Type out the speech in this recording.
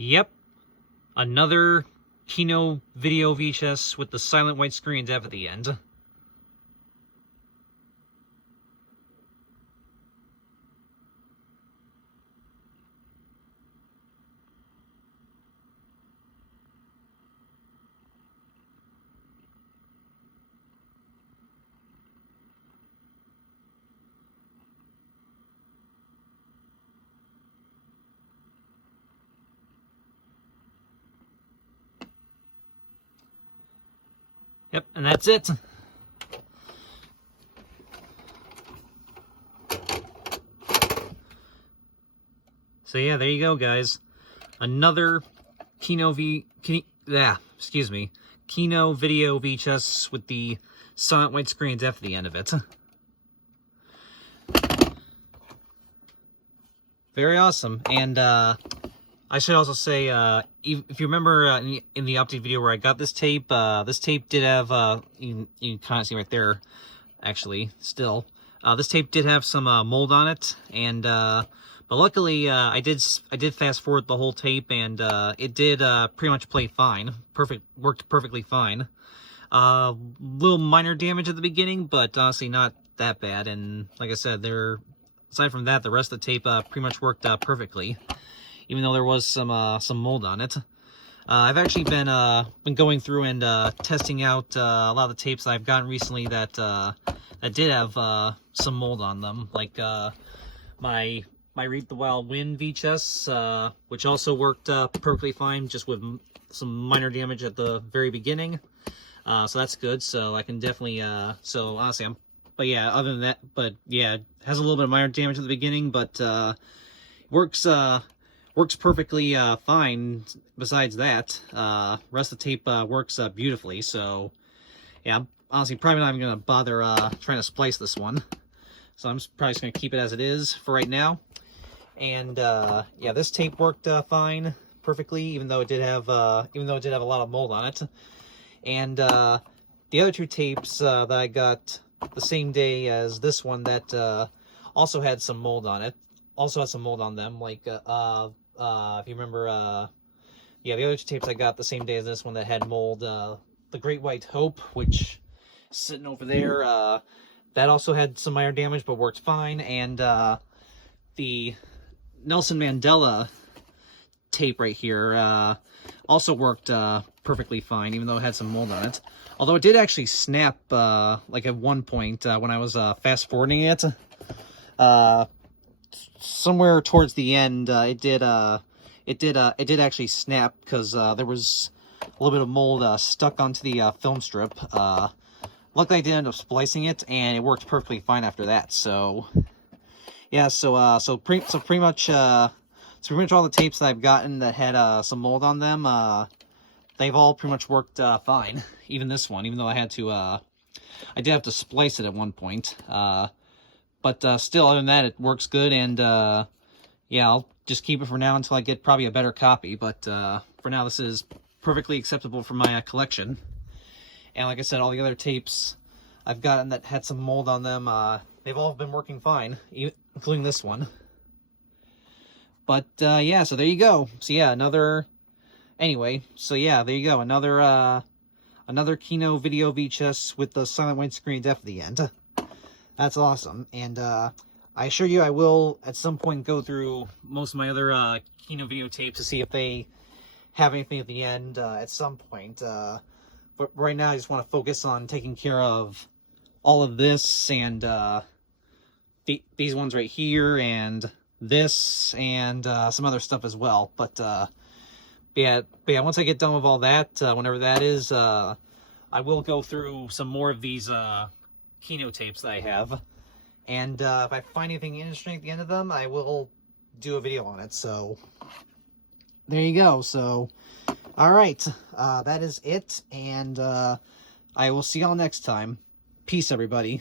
Yep, another Kino Video VHS with the silent white screens at the end. Yep, and that's it. So yeah, there you go, guys. Another Kino Video VHS with the silent white screens at the end of it. Very awesome. And I should also say, if you remember in the update video where I got this tape did have, you can kind of see right there, actually, still. This tape did have some mold on it, and but luckily I did fast forward the whole tape, and it did pretty much play fine. Worked perfectly fine. Little minor damage at the beginning, but honestly not that bad. And like I said, aside from that, the rest of the tape pretty much worked perfectly, even though there was some mold on it. I've actually been going through and testing out a lot of the tapes that I've gotten recently that did have some mold on them, like my Reap the Wild Wind VHS, which also worked perfectly fine, just with some minor damage at the very beginning. So that's good. So I can definitely so honestly, but yeah, other than that, but yeah, it has a little bit of minor damage at the beginning, but works perfectly fine. Besides that, rest of the tape works beautifully. So yeah, I'm honestly probably not even gonna bother trying to splice this one. So I'm probably just gonna keep it as it is for right now. And yeah, this tape worked fine, perfectly, even though it did have a lot of mold on it. And the other two tapes that I got the same day as this one that also had some mold on it, like if you remember, yeah, the other two tapes I got the same day as this one that had mold, the Great White Hope, which is sitting over there, that also had some minor damage but worked fine. And the Nelson Mandela tape right here also worked perfectly fine, even though it had some mold on it. Although it did actually snap like at one point when I was fast forwarding it. Somewhere towards the end, it did actually snap because there was a little bit of mold stuck onto the film strip. Luckily, I did end up splicing it, and it worked perfectly fine after that. So yeah, so pretty much all the tapes that I've gotten that had some mold on them, they've all pretty much worked fine. Even this one, even though I did have to splice it at one point. But still, other than that, it works good. And yeah, I'll just keep it for now until I get probably a better copy. But for now, this is perfectly acceptable for my collection. And like I said, all the other tapes I've gotten that had some mold on them, they've all been working fine, including this one. But yeah, so there you go. So yeah, anyway, so yeah, there you go. Another Kino Video VHS with the silent white screen at the end. That's awesome. And I assure you I will at some point go through most of my other Kino video tapes to see if they have anything at the end at some point. But right now I just want to focus on taking care of all of this and these ones right here and this and some other stuff as well. But yeah, once I get done with all that, whenever that is, I will go through some more of these Kino tapes that I have. And if I find anything interesting at the end of them, I will do a video on it. So there you go. So all right, that is it. And I will see y'all next time. Peace, everybody.